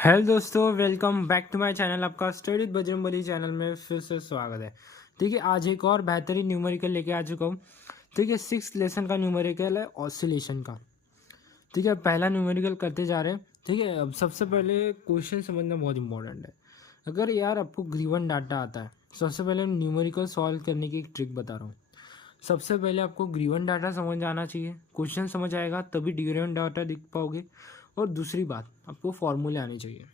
Hello दोस्तों, welcome back to my channel. आपका study Bajrangbali channel में फिर से स्वागत है। ठीक है, आज एक और बेहतरीन न्यूमेरिकल लेके आ चुका हूँ। ठीक है, 6th लेसन का न्यूमेरिकल है ऑसिलेशन का। ठीक है, पहला न्यूमेरिकल करते जा रहे हैं। ठीक है, अब सबसे पहले क्वेश्चन समझना बहुत इंपॉर्टेंट है। अगर यार आपको ग्रीवन डाटा आता है, सबसे पहले न्यूमेरिकल सॉल्व करने की एक ट्रिक बता रहा हूँ। सबसे पहले आपको ग्रीवन डाटा समझ आना चाहिए, क्वेश्चन समझ आएगा तभी ग्रीवन डाटा लिख पाओगे। और दूसरी बात, आपको फॉर्मूले आने चाहिए।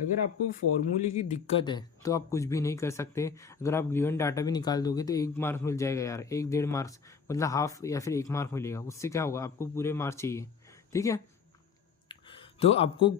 अगर आपको फॉर्मूले की दिक्कत है तो आप कुछ भी नहीं कर सकते। अगर आप गिवन डाटा भी निकाल दोगे तो 1 मार्क्स मिल जाएगा यार, 1-1.5 मार्क्स, मतलब हाफ या फिर 1 मार्क मिलेगा। उससे क्या होगा, आपको पूरे मार्क्स चाहिए। ठीक है, तो आपको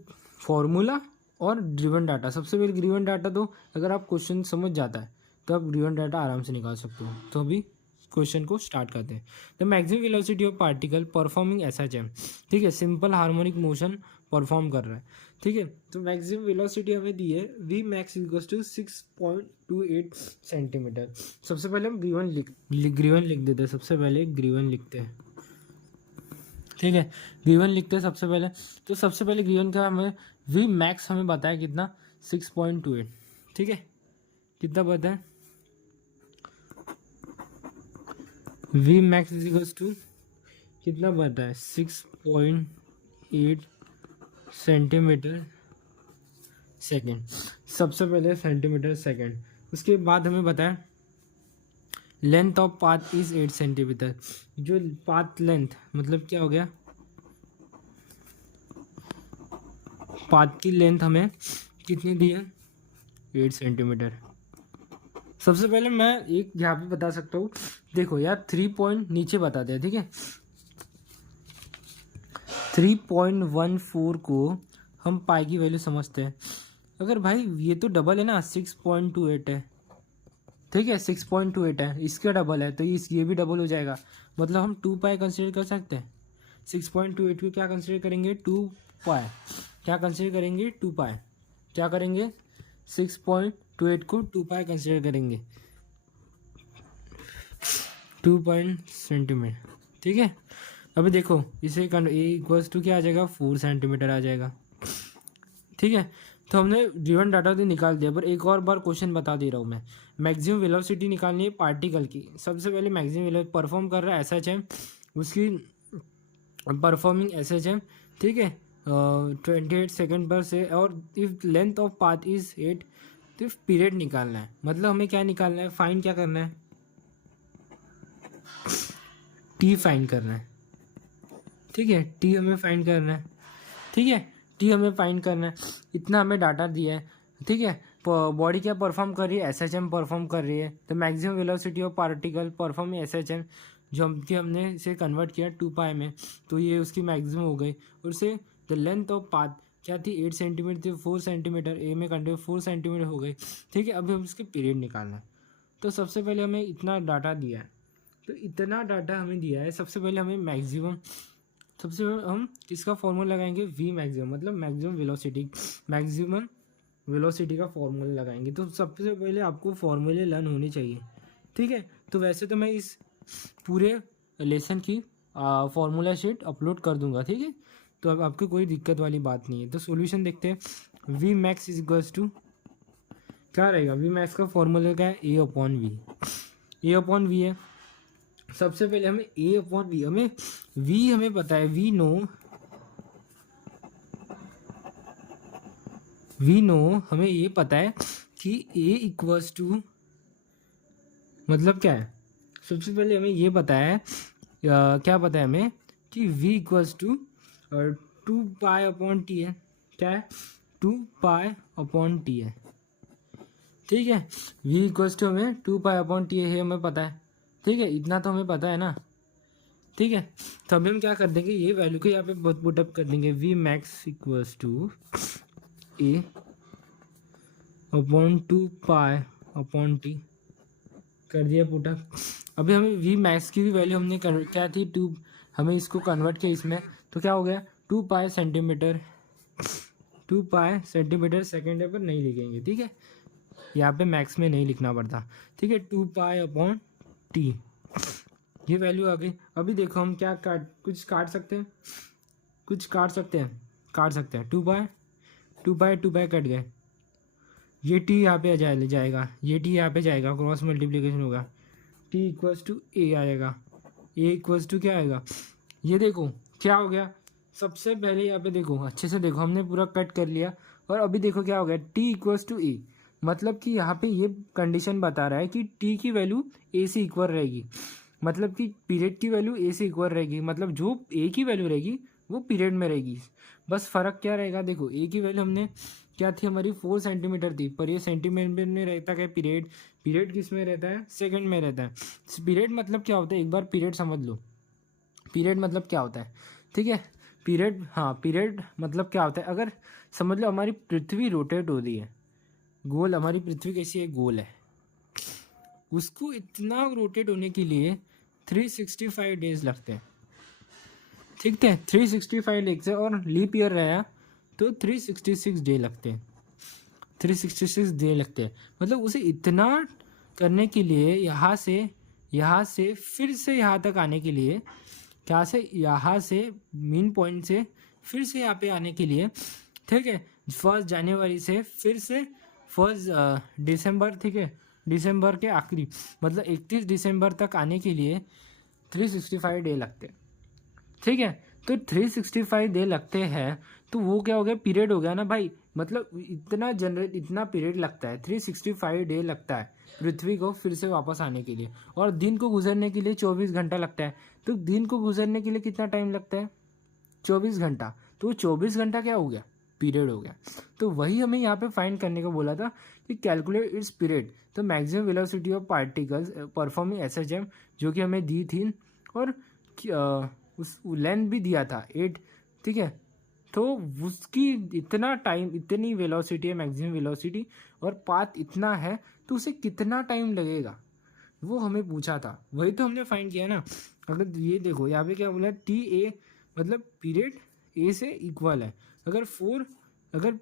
फॉर्मूला और ड्रिवन डाटा, सबसे पहले गिवन डाटा, तो अगर आप क्वेश्चन समझ जाता है तो आप गिवन डाटा आराम से निकाल सकते हो। तो अभी क्वेश्चन को स्टार्ट करते हैं। The maximum velocity of particle performing SHM. ठीक है, सिंपल हार्मोनिक मोशन परफॉर्म कर रहा है। ठीक है, तो मैक्सिमम वेलोसिटी हमें दी है V max equals to 6.28 centimetre. सबसे पहले हम ग्रीवन लिख देते हैं। सबसे पहले ग्रीवन लिखते हैं। ठीक है, ग्रीवन लिखते हैं सबसे पहले। तो सबसे पहले ग्रीवन का हमें वी मैक्स हमें बताया कितना, 6.28। ठीक है, कितना पता है, V max is equals to कितना पता है, 6.8 सेंटीमीटर सेकेंड। सबसे पहले सेंटीमीटर सेकेंड। उसके बाद हमें बताया length of path is 8 centimetre. जो पाथ लेंथ मतलब क्या हो गया, पाथ की लेंथ हमें कितनी दी है, 8 सेंटीमीटर। सबसे पहले मैं एक यहाँ पे बता सकता हूँ, देखो यार 3 पॉइंट नीचे बताते हैं। ठीक है, 3.14 को हम पाई की वैल्यू समझते हैं। अगर भाई ये तो डबल है ना, 6.28 है। ठीक है, 6.28 है, इसका डबल है तो ये भी डबल हो जाएगा। मतलब हम 2 पाई कंसिडर कर सकते हैं। 6.28 को क्या कंसिडर करेंगे, 2 पाई। क्या कंसिडर करेंगे, 2 पाई। क्या करेंगे, 6.28 को 2 पाई कंसिडर करेंगे, 2 सेंटीमीटर। ठीक है, अभी देखो इसे ए इक्वल्स टू क्या आ जाएगा, 4 सेंटीमीटर आ जाएगा। ठीक है, तो हमने गिवन डाटा तो निकाल दिया, पर एक और बार क्वेश्चन बता दे रहा हूँ मैं। मैक्सिमम वेलोसिटी निकालनी है पार्टिकल की। सबसे पहले मैक्सिमम वेलोसिटी परफॉर्म कर रहा है एसएचएम, उसकी परफॉर्मिंग एसएचएम। ठीक है, 28 सेकेंड पर से, और if length of path is 8, तो पीरियड निकालना है। मतलब हमें क्या निकालना है, फाइन क्या करना है, टी फाइन करना है। ठीक है, टी हमें फाइन करना है। ठीक है, टी हमें फाइंड करना है, इतना हमें डाटा दिया है। ठीक है, बॉडी क्या परफॉर्म कर रही है, एसएचएम परफॉर्म कर रही है। तो maximum velocity of particle perform SHM, जो हमने इसे कन्वर्ट किया 2 पाई में, तो ये उसकी मैक्सिमम हो गई। और से द लेंथ ऑफ पाथ क्या थी, 8 सेंटीमीटर थी, 4 सेंटीमीटर ए में कंटिन्यू 4 सेंटीमीटर हो गई। ठीक है, अभी हम इसके पीरियड निकालना है। तो सबसे पहले हमें इतना डाटा दिया है, तो इतना डाटा हमें दिया है। सबसे पहले हमें मैक्सिमम, सबसे हम इसका फॉर्मूला लगाएंगे वी मैक्सिमम, मतलब मैक्सिमम वेलोसिटी का फॉर्मूला लगाएंगे। तो सबसे पहले आपको फॉर्मूले लर्न होने चाहिए। ठीक है, तो वैसे तो मैं इस पूरे लेसन की फॉर्मूला शीट अपलोड कर दूंगा। ठीक है, तो अब आपको कोई दिक्कत वाली बात नहीं है। तो सॉल्यूशन देखते हैं। V max is equals to क्या रहेगा, वी मैक्स का फॉर्मूला क्या है, A upon V. A upon V है। सबसे पहले हमें ए अपॉन वी, हमें पता है, वी नो हमें ये पता है कि ए इक्वल्स टू, मतलब क्या है, सबसे पहले हमें ये पता है, क्या पता है हमें कि v equals to 2 pi upon T है। क्या है, 2 पाई अपॉन टी है। ठीक है, v इक्वल्स टू हमें 2 पाई अपॉन टी है, हमें पता है। ठीक है, इतना तो हमें पता है ना। ठीक है, तो अभी हम क्या कर देंगे, ये वैल्यू को यहाँ पे पुटअप कर देंगे, V max equals to A upon 2 pi upon T, कर दिया पुटअप। अभी हमें वी मैक्स की भी वैल्यू हमने क्या थी, 2, हमें इसको कन्वर्ट किया इसमें, तो क्या हो गया, 2 पाई सेंटीमीटर, 2 पाई सेंटीमीटर सेकेंड है, पर नहीं लिखेंगे। ठीक है, यहाँ पे मैक्स में नहीं लिखना पड़ता। ठीक है, 2 पाई अपॉन टी, ये वैल्यू आ गई। अभी देखो हम कुछ काट सकते हैं, 2 पाई 2 बाय कट गए, ये टी यहाँ पे जाएगा, ये टी यहाँ पे जाएगा, क्रॉस मल्टीप्लिकेशन होगा, टी इक्वल्स टू ए आएगा, ए इक्वल्स टू क्या आएगा, ये देखो क्या हो गया। सबसे पहले यहाँ पे देखो, अच्छे से देखो, हमने पूरा कट कर लिया और अभी देखो क्या हो गया, टी इक्वल्स टू ए, मतलब कि यहाँ पे ये कंडीशन बता रहा है कि टी की वैल्यू ए से इक्वल रहेगी, मतलब कि पीरियड की वैल्यू ए से इक्वल रहेगी, मतलब जो ए की वैल्यू रहेगी वो पीरियड में रहेगी। बस फ़र्क क्या रहेगा, देखो ए की वैल्यू हमने क्या थी हमारी 4 सेंटीमीटर थी, पर ये सेंटीमीटर में रहता है पीरियड, पीरियड किस में रहता है, सेकंड में रहता है। पीरियड मतलब क्या होता है, एक बार पीरियड समझ लो, पीरियड मतलब क्या होता है, ठीक है। पीरियड, हाँ पीरियड मतलब क्या होता है, अगर समझ लो हमारी पृथ्वी रोटेट हो रही है गोल, हमारी पृथ्वी कैसी है, गोल है, उसको इतना रोटेट होने के लिए 365 डेज लगते हैं, ठीक है। 365 डेज है और लीप ईयर रहा तो 366 डे लगते हैं, 366 डे लगते हैं। मतलब उसे इतना करने के लिए यहाँ से फिर से यहाँ तक आने के लिए, क्या से यहाँ से मेन पॉइंट से फिर से यहाँ पे आने के लिए, ठीक है, 1 जनवरी से फिर से 1 दिसंबर, ठीक है, दिसंबर के आखिरी मतलब 31 दिसंबर तक आने के लिए 365 डे लगते हैं, ठीक है। तो 365 डे लगते हैं तो वो क्या हो गया, पीरियड हो गया ना भाई, मतलब इतना पीरियड लगता है, 365 डे लगता है पृथ्वी को फिर से वापस आने के लिए, और दिन को गुजरने के लिए 24 घंटा लगता है। तो दिन को गुजरने के लिए कितना टाइम लगता है, 24 घंटा, तो 24 घंटा क्या हो गया, पीरियड हो गया। तो वही हमें यहाँ पे फाइंड करने को बोला था कि कैलकुलेट इट्स पीरियड, तो maximum velocity of particles performing SHM जो कि हमें दी थी, और उस लेंथ भी दिया था 8, ठीक है। तो उसकी इतना टाइम, इतनी वेलोसिटी है मैक्सिमम वेलोसिटी, और पाथ इतना है, तो उसे कितना टाइम लगेगा वो हमें पूछा था, वही तो हमने फाइंड किया ना। अगर ये देखो यहाँ पे क्या बोला, टी ए मतलब पीरियड ए से इक्वल है, अगर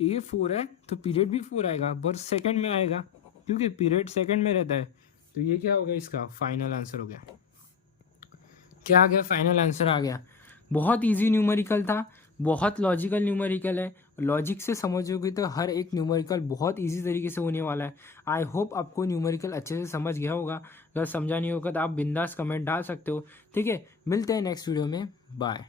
ए 4 है तो पीरियड भी 4 आएगा, पर सेकंड में आएगा क्योंकि पीरियड सेकंड में रहता है। तो ये क्या हो गया, इसका फाइनल आंसर हो गया, क्या आ गया, फाइनल आंसर आ गया। बहुत इजी न्यूमेरिकल था, बहुत लॉजिकल न्यूमेरिकल है, लॉजिक से समझोगे तो हर एक न्यूमेरिकल बहुत इजी तरीके से होने वाला है। आई होप आपको न्यूमेरिकल अच्छे से समझ गया होगा, अगर समझा नहीं होगा तो आप बिंदास कमेंट डाल सकते हो, ठीक है। मिलते हैं नेक्स्ट वीडियो में, बाय।